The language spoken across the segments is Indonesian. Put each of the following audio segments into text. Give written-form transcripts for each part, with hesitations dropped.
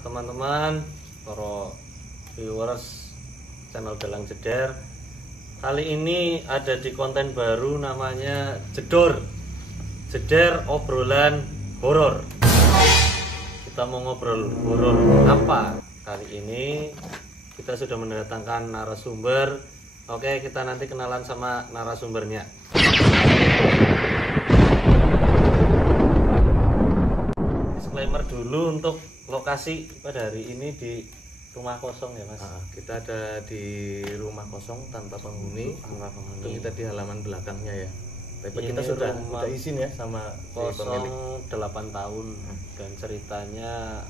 teman-teman, para viewers channel Dalang Jeder. Kali ini ada di konten baru namanya Jeder obrolan horor. Kita mau ngobrol horor apa? Kali ini kita sudah mendatangkan narasumber. Oke, kita nanti kenalan sama narasumbernya. Disclaimer dulu untuk lokasi pada hari ini di rumah kosong ya Mas. Kita ada di rumah kosong tanpa penghuni. Itu kita di halaman belakangnya ya. Tapi kita sudah izin ya sama kosong 8 tahun dan ceritanya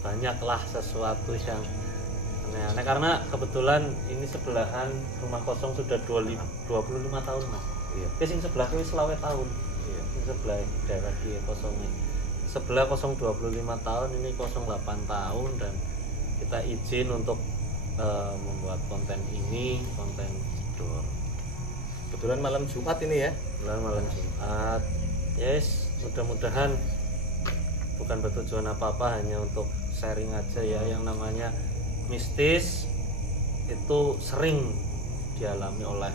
banyaklah sesuatu yang aneh-aneh karena kebetulan ini sebelahan rumah kosong sudah 25 tahun Mas. Iya. Sing sebelah kuwi 20 tahun. Iya. Sing sebelah daerah ki kosongnya. Sebelah 25 tahun, ini 08 tahun, dan kita izin untuk membuat konten ini, konten Jeder. Kebetulan malam Jumat ini ya. Malam Jumat. Yes, mudah-mudahan bukan bertujuan apa-apa, hanya untuk sharing aja ya. Yang namanya mistis itu sering dialami oleh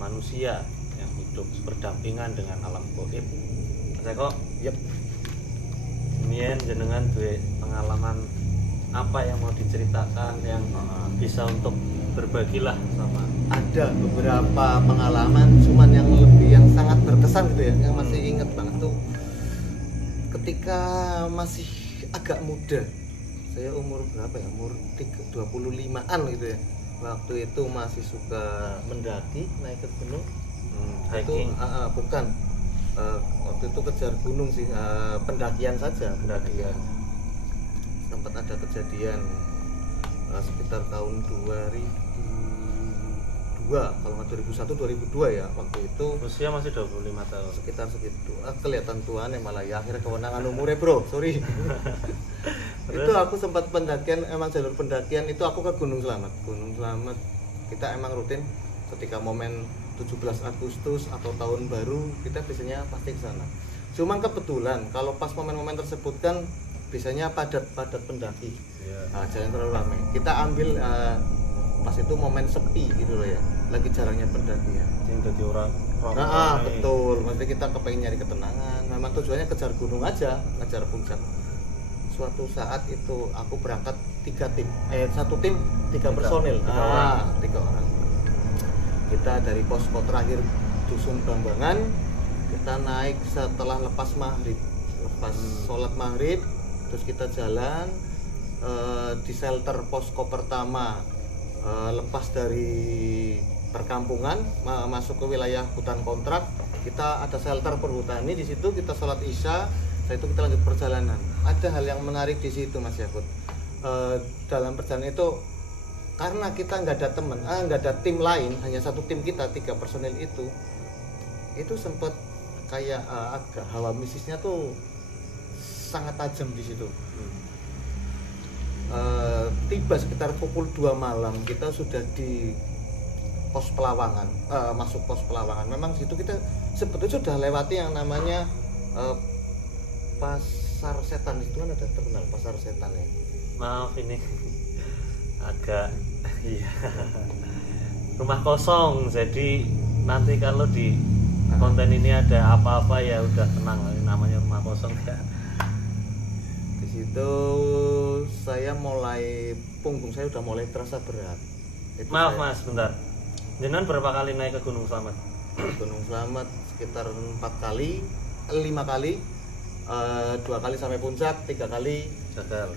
manusia yang hidup berdampingan dengan alam gaib. Mas Eko, Yep. Mien jenengan duwe pengalaman apa yang mau diceritakan yang bisa untuk berbagilah sama. Ada beberapa pengalaman, cuman yang sangat berkesan gitu ya, yang masih inget banget tuh ketika masih agak muda. Saya umur berapa ya? Umur 25-an gitu ya. Waktu itu masih suka mendaki, naik ke gunung. Hiking. Itu bukan. Waktu itu kejar gunung sih, pendakian saja, pendakian. Sempat ada kejadian sekitar tahun 2002, kalau nggak 2001 2002 ya, waktu itu Usia masih 25 tahun. sekitar segitu. Kelihatan tuannya malah ya, akhirnya kewenangan umurnya bro, sorry. Itu aku sempat pendakian, emang jalur pendakian itu aku ke Gunung Slamet. Gunung Slamet kita emang rutin ketika momen 17 Agustus atau tahun baru, kita biasanya pasti ke sana. Cuman kebetulan kalau pas momen-momen tersebut kan biasanya padat pendaki. Jalan terlalu ramai. Kita ambil pas itu momen sepi gitu loh ya. Lagi jarangnya pendakian. Yang jadi orang Betul. Maksudnya kita kepengen nyari ketenangan. Memang tujuannya kejar gunung aja, ngejar puncak. Suatu saat itu aku berangkat 3 tim. Satu tim 3 personil. 3 orang. Kita dari posko terakhir Dusun Bambangan, kita naik setelah lepas maghrib, sholat maghrib, terus kita jalan di shelter posko pertama, lepas dari perkampungan masuk ke wilayah hutan kontrak. Kita ada shelter perhutani, di situ kita sholat isya, setelah itu kita lanjut perjalanan. Ada hal yang menarik di situ Mas Yakut. Dalam perjalanan itu karena kita nggak ada teman, nggak ada tim lain, hanya satu tim kita 3 personil itu sempat kayak agak hawa mistisnya tuh sangat tajam di situ. Tiba sekitar pukul 2 malam kita sudah di pos Pelawangan, masuk pos Pelawangan. Memang situ kita sebetulnya sudah lewati yang namanya pasar setan. Itu kan ada terkenal pasar setan ya. Maaf ini agak iya. Rumah kosong, jadi nanti kalau di konten ini ada apa-apa ya udah tenang, namanya rumah kosong ya. Di situ saya mulai, punggung saya udah mulai terasa berat. Maaf Mas, bentar. Jenengan berapa kali naik ke Gunung Slamet? Gunung Slamet sekitar 5 kali, 2 kali sampai puncak, 3 kali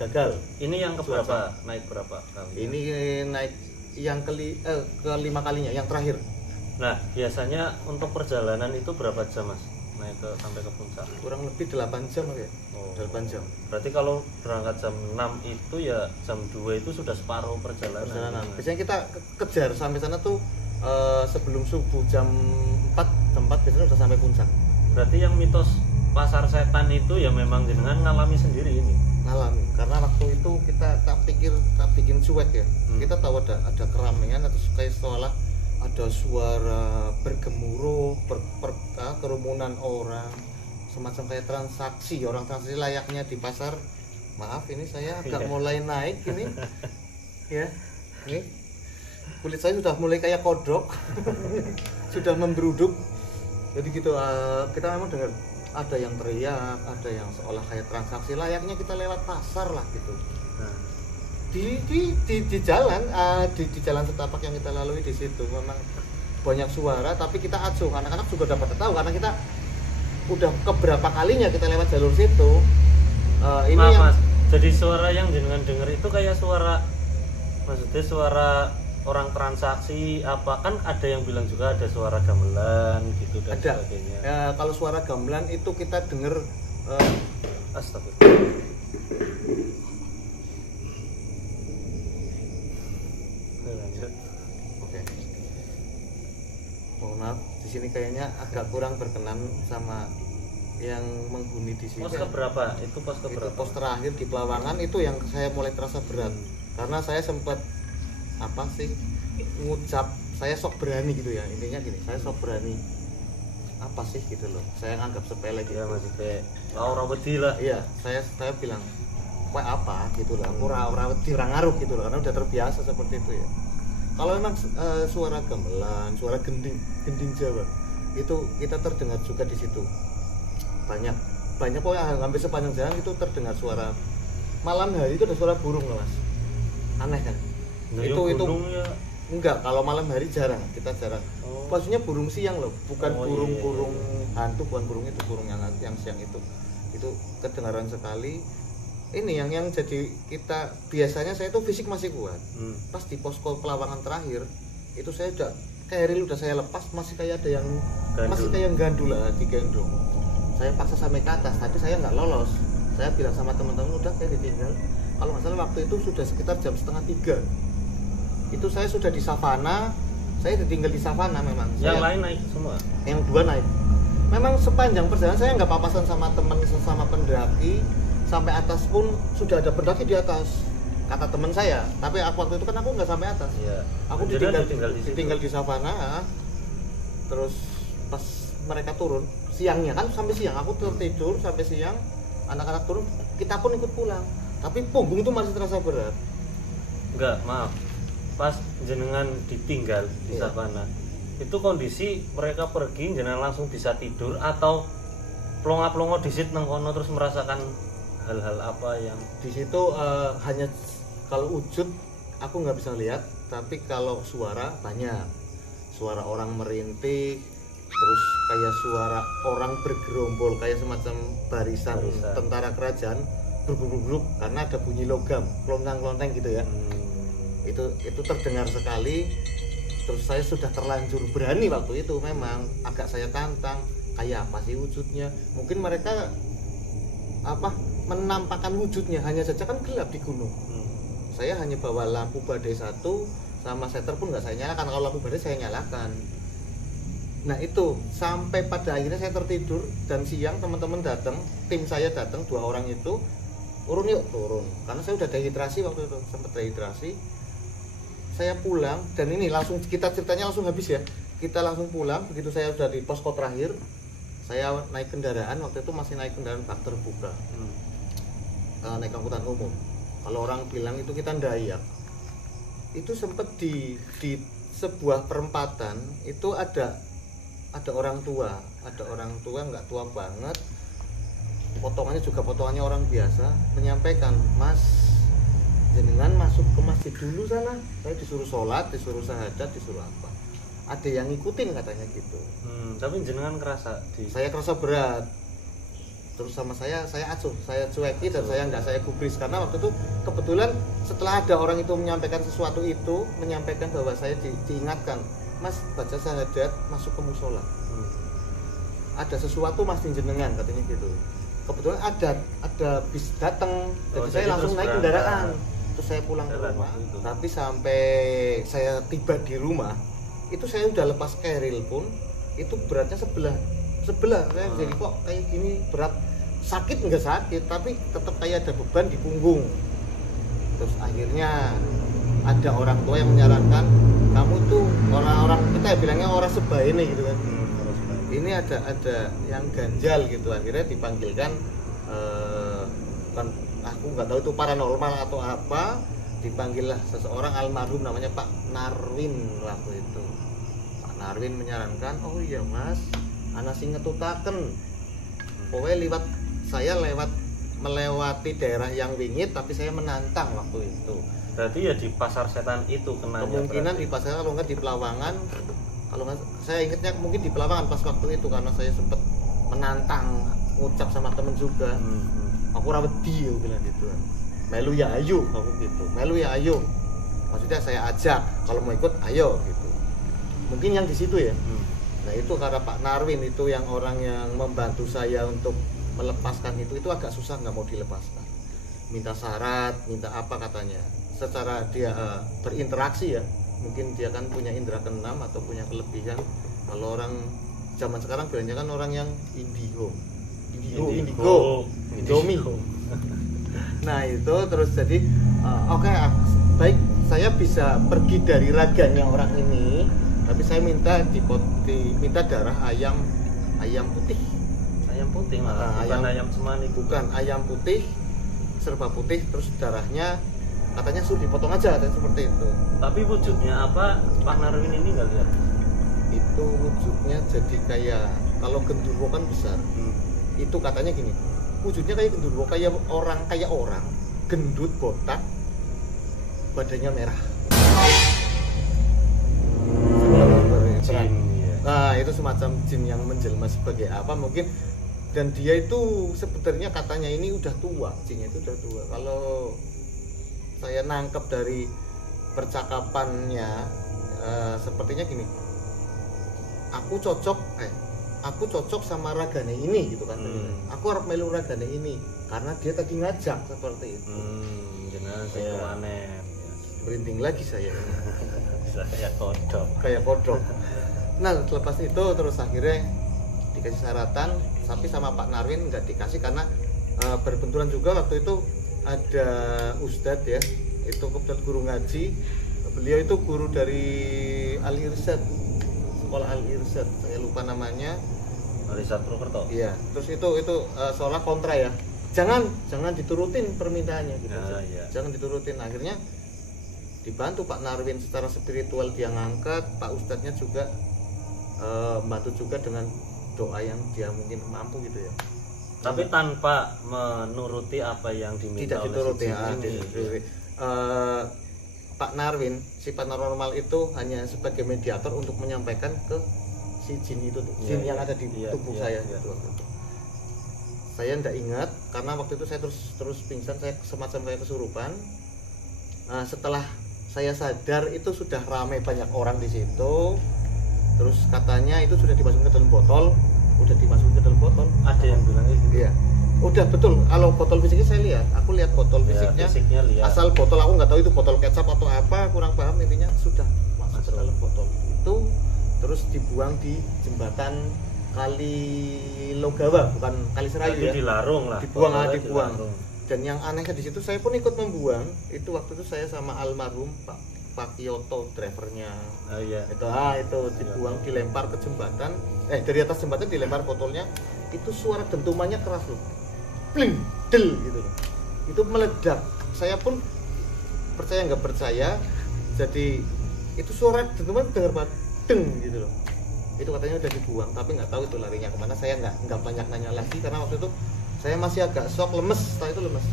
gagal. Ini yang keberapa? Naik berapa kali? Ini naik yang kelima kalinya, yang terakhir. Nah, biasanya untuk perjalanan itu berapa jam Mas? Naik sampai ke puncak? Kurang lebih 8 jam ya. 8 jam. Berarti kalau berangkat jam 6 itu ya jam 2 itu sudah separuh perjalanan. Biasanya kita kejar sampai sana tuh sebelum subuh jam 4 biasanya udah sampai puncak. Berarti yang mitos pasar setan itu ya memang jenengan ngalami sendiri ini. Ngalami, karena waktu itu kita tak bikin cuek ya. Kita tahu ada keramaian atau kayak seolah ada suara bergemuruh, kerumunan orang, semacam kayak transaksi layaknya di pasar Maaf ini saya agak mulai naik ini. Ya. Ini kulit saya sudah mulai kayak kodok. Sudah memberuduk. Jadi gitu kita memang dengar ada yang teriak, ada yang seolah kayak transaksi layaknya kita lewat pasar lah gitu. Nah, Di jalan di jalan setapak yang kita lalui di situ memang banyak suara, tapi kita acuh, anak-anak juga dapat tahu karena kita udah keberapa kalinya kita lewat jalur situ. Ini maaf yang Mas, jadi suara yang jenengan dengar itu kayak suara, maksudnya suara orang transaksi apa, kan ada yang bilang juga ada suara gamelan gitu dan ada. sebagainya. Kalau suara gamelan itu kita dengar Astagfirullah. Lanjut. oke. Mohon maaf, di sini kayaknya agak kurang berkenan sama yang menghuni di sini. Pos keberapa? Itu pos Itu keberapa? pos terakhir di Pelawangan itu yang saya mulai terasa berat karena saya sempat apa sih ngucap saya sok berani gitu ya, intinya gini, saya sok berani apa sih gitu loh, saya anggap sepele gitu Ya masih kayak orang wedi lah. iya, saya bilang kue apa gitu loh, aku ora wedi ora ngaruh gitu loh, karena udah terbiasa seperti itu ya. Kalau memang suara gamelan, suara gending Jawa itu kita terdengar juga di situ, banyak pokoknya hampir sepanjang jalan itu terdengar suara. Malam hari itu ada suara burung loh Mas, aneh kan. Nah, itu gunung ya. enggak, kalau malam hari jarang, kita jarang. Oh. Maksudnya burung siang loh, bukan Oh, burung iya. hantu, bukan burung itu, burung yang siang itu kedengaran sekali. Ini yang jadi kita biasanya saya tuh fisik masih kuat. Pas di posko Pelawangan terakhir itu saya udah keril udah saya lepas, masih kayak ada yang Gandul. masih kayak gandul lah digendong. Saya paksa sampai ke atas, tapi saya nggak lolos. Saya bilang sama teman-teman udah saya ditinggal. Kalau nggak salah waktu itu sudah sekitar jam 2:30. Itu saya sudah di savana, saya ditinggal di savana memang. Yang lain naik semua. Yang dua naik. Memang sepanjang perjalanan saya nggak papasan sama teman sesama pendaki, sampai atas pun sudah ada pendaki di atas, kata teman saya. Tapi waktu itu kan aku nggak sampai atas. Iya. Aku Jadi ditinggal di savana. Terus pas mereka turun siangnya kan sampai siang, aku tertidur sampai siang, anak-anak turun, kita pun ikut pulang. Tapi punggung itu masih terasa berat. Enggak, maaf. Pas jenengan ditinggal di Iya. savana, itu kondisi mereka pergi jenengan langsung bisa tidur atau plonga-plongo disit nang kono terus merasakan hal-hal apa yang Di situ hanya kalau wujud aku nggak bisa lihat, tapi kalau suara banyak, suara orang merintih, terus kayak suara orang bergerombol kayak semacam barisan tentara kerajaan berguruk-guruk karena ada bunyi logam, klontang-klonteng gitu ya. Itu terdengar sekali. Terus saya sudah terlanjur berani waktu itu, memang agak saya tantang kayak apa sih wujudnya. Mungkin mereka menampakkan wujudnya, hanya saja kan gelap di gunung. Saya hanya bawa lampu badai 1 sama setter pun nggak saya nyalakan. Kalau lampu badai saya nyalakan. Nah itu sampai pada akhirnya saya tertidur dan siang teman-teman datang, tim saya datang 2 orang itu, turun karena saya udah dehidrasi waktu itu, sempat dehidrasi. Saya pulang dan ini langsung kita ceritanya langsung habis ya. Kita langsung pulang begitu saya sudah di posko terakhir. Saya naik kendaraan, waktu itu masih naik kendaraan bak terbuka, naik angkutan umum. Kalau orang bilang itu kita ndayak. Itu sempat di sebuah perempatan itu ada orang tua nggak tua banget, potongannya juga potongannya orang biasa, menyampaikan, Mas jenengan masuk ke masjid dulu sana, saya disuruh sholat, disuruh syahadat, disuruh apa, ada yang ngikutin katanya gitu. Tapi jenengan kerasa Saya kerasa berat, terus sama saya acuh, saya cueki dan saya gubris karena waktu itu kebetulan setelah ada orang itu menyampaikan sesuatu itu, menyampaikan bahwa saya diingatkan, Mas baca syahadat masuk ke musola, ada sesuatu Mas jenengan katanya gitu. Kebetulan ada bis datang, jadi saya langsung naik kendaraan, terus saya pulang ke rumah. Tapi sampai saya tiba di rumah itu saya udah lepas keril pun itu beratnya sebelah saya jadi kok kayak gini berat, sakit nggak sakit tapi tetap kayak ada beban di punggung. Terus akhirnya ada orang tua yang menyarankan, kamu tuh orang-orang kita bilangnya orang sebaya ini gitu kan, ini ada yang ganjal gitu. Akhirnya dipanggilkan aku nggak tahu itu paranormal atau apa, dipanggillah seseorang almarhum namanya Pak Narwin waktu itu. Pak Narwin menyarankan, oh iya mas, anak sing ngetutaken pokoknya saya melewati daerah yang wingit tapi saya menantang waktu itu. Berarti ya di pasar setan itu kenanya. Kemungkinan berarti di pasar, kalau nggak di Pelawangan, kalau nggak saya ingatnya mungkin di Pelawangan pas waktu itu karena saya sempat menantang, ngucap sama temen juga. Aku rawedi aku bilang gitu. Melu ya ayo, aku gitu. Melu ya ayo. Maksudnya saya ajak, kalau mau ikut ayo gitu. Mungkin yang di situ ya. Nah itu karena Pak Narwin itu yang orang yang membantu saya untuk melepaskan itu agak susah, nggak mau dilepaskan. Minta syarat, minta apa katanya. Secara dia berinteraksi ya, mungkin dia kan punya indera keenam atau punya kelebihan. Kalau orang zaman sekarang bilangnya kan orang yang indigo. Nah itu terus jadi oke, baik, saya bisa pergi dari raganya orang ini, tapi saya minta minta darah ayam putih. Ayam putih malah, bukan ayam cemani. Bukan, ayam putih, serba putih, terus darahnya katanya suruh dipotong aja, dan seperti itu. Tapi wujudnya apa Pak Narwin ini nggak lihat? Itu wujudnya jadi kayak, kalau genderuwo kan besar. Itu katanya gini, wujudnya kayak genderuwo, kayak orang gendut, botak, badannya merah. Jin, ya. Nah itu semacam jin yang menjelma sebagai apa mungkin. Dan dia itu sebenarnya katanya ini udah tua, jinnya itu udah tua. Kalau saya nangkep dari percakapannya, sepertinya gini, aku cocok sama ragane ini gitu kan. Aku harap melu ragane ini karena dia tadi ngajak seperti itu. Jangan aneh. Merinding lagi saya. Kayak kodok. Nah lepas itu terus akhirnya dikasih syaratan, tapi sama Pak Narwin nggak dikasih karena berbenturan juga waktu itu ada Ustadz ya, itu kebetulan guru ngaji. Beliau itu guru dari Al-Irsyad, sekolah Al-Irsyad, saya lupa namanya. Al-Irsyad Purwokerto. Iya, terus itu seolah kontra ya. Jangan diturutin permintaannya gitu. Iya. Jangan diturutin. Akhirnya dibantu Pak Narwin secara spiritual, dia ngangkat, Pak Ustadznya juga bantu juga dengan doa yang dia mungkin mampu gitu ya. Tapi tanpa menuruti apa yang diminta oleh si jin ini. Pak Narwin, sifat normal itu hanya sebagai mediator untuk menyampaikan ke si jin itu, jin yang ada di tubuh saya. Gitu. Saya tidak ingat karena waktu itu saya terus pingsan, saya semacam kayak kesurupan. Setelah saya sadar itu sudah ramai banyak orang di situ. Terus katanya itu sudah dimasukin ke dalam botol, Ada yang bilang gitu. Iya. Udah betul. Kalau botol fisiknya saya lihat, aku lihat botol fisiknya lihat. Asal botol aku nggak tahu itu botol kecap atau apa, kurang paham, intinya sudah masuk ke dalam botol itu, terus dibuang di jembatan Kali Logawa, bukan Kali Serayu ya. Dilarung lah. Dibuang. Dan yang anehnya di situ saya pun ikut membuang. Itu waktu itu saya sama almarhum Pak Kyoto, drivernya. Iya. Itu dibuang, dilempar ke jembatan. Dari atas jembatan dilempar botolnya. Itu suara dentumannya keras loh. Pling, del gitu loh. Itu meledak. Saya pun percaya nggak percaya. Jadi itu suara dentuman dengar banget, deng gitu loh. Itu katanya udah dibuang, tapi nggak tahu itu larinya kemana. Saya nggak banyak nanya lagi karena waktu itu saya masih agak shock, lemes. Setelah itu lemes.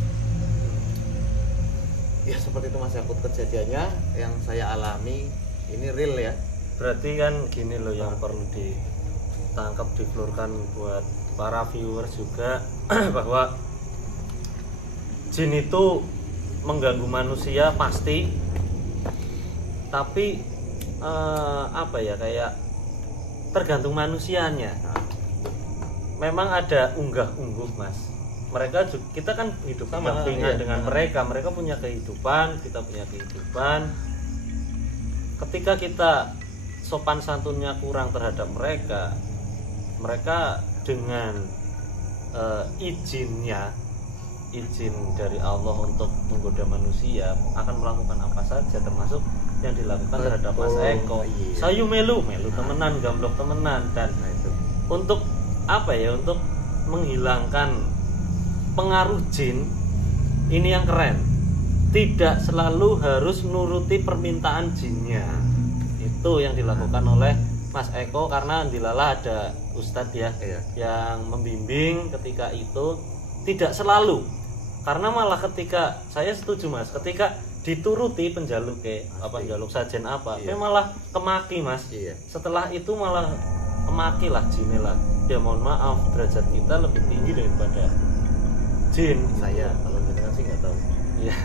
Ya seperti itu Mas Yakut kejadiannya yang saya alami, ini real ya. Berarti kan gini loh yang perlu ditangkap, diflurkan buat para viewers juga bahwa jin itu mengganggu manusia pasti, tapi kayak tergantung manusianya. Memang ada unggah-ungguh Mas. Kita kan hidup berdampingan dengan mereka punya kehidupan, kita punya kehidupan. Ketika kita sopan santunnya kurang terhadap mereka dengan izin dari Allah untuk menggoda manusia akan melakukan apa saja, termasuk yang dilakukan terhadap Mas Eko. Sayu melu temenan, gamblok temenan, dan untuk untuk menghilangkan pengaruh jin ini yang keren, tidak selalu harus nuruti permintaan jinnya. Itu yang dilakukan oleh Mas Eko, karena dilala ada Ustadz ya, yang membimbing ketika itu. Tidak selalu, karena malah ketika saya setuju Mas, ketika dituruti penjaluk penjaluk sajen apa, malah kemaki Mas. Setelah itu malah kemaki lah jinnya lah. Ya mohon maaf, derajat kita lebih tinggi daripada jin. Saya kalau jenengan sih nggak tahu. Iya.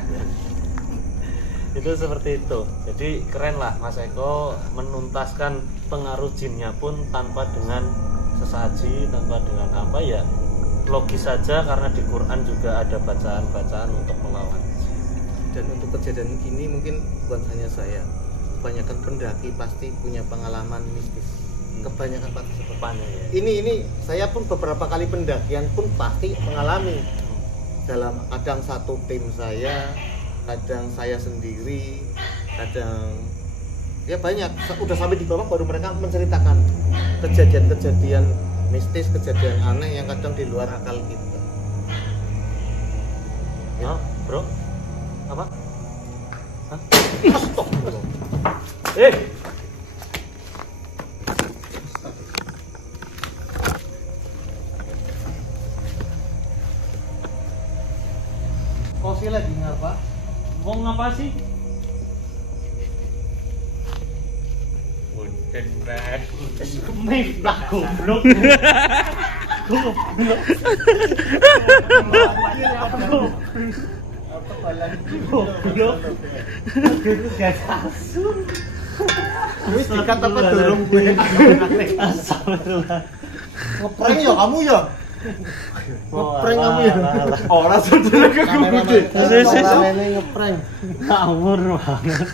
Itu seperti itu. Jadi keren lah Mas Eko menuntaskan pengaruh jinnya pun tanpa dengan sesaji, tanpa dengan apa ya, logis saja, karena di Quran juga ada bacaan-bacaan untuk melawan. Dan untuk kejadian gini mungkin bukan hanya saya, kebanyakan pendaki pasti punya pengalaman mistis. Kebanyakan pasti seperti ya. Ini saya pun beberapa kali pendakian pun pasti mengalami. Dalam kadang satu tim saya, kadang saya sendiri, kadang ya banyak. Udah sampai di bawah baru mereka menceritakan kejadian-kejadian mistis, kejadian aneh yang kadang di luar akal kita. Ya. Bro? Apa? Hah? Stop. Kosi lagi ngapa? Mau ngapa sih? Punten Bray. Miftah goblok. Goblok. Apa balan Goblok. Gak asun. Wis dikat apa durung gue. Astagfirullah. Ngeprank ya kamu ya? Ngeprank kamu ya? Ora saudara ke gue. Kameramen ngeprank. Ngawur banget.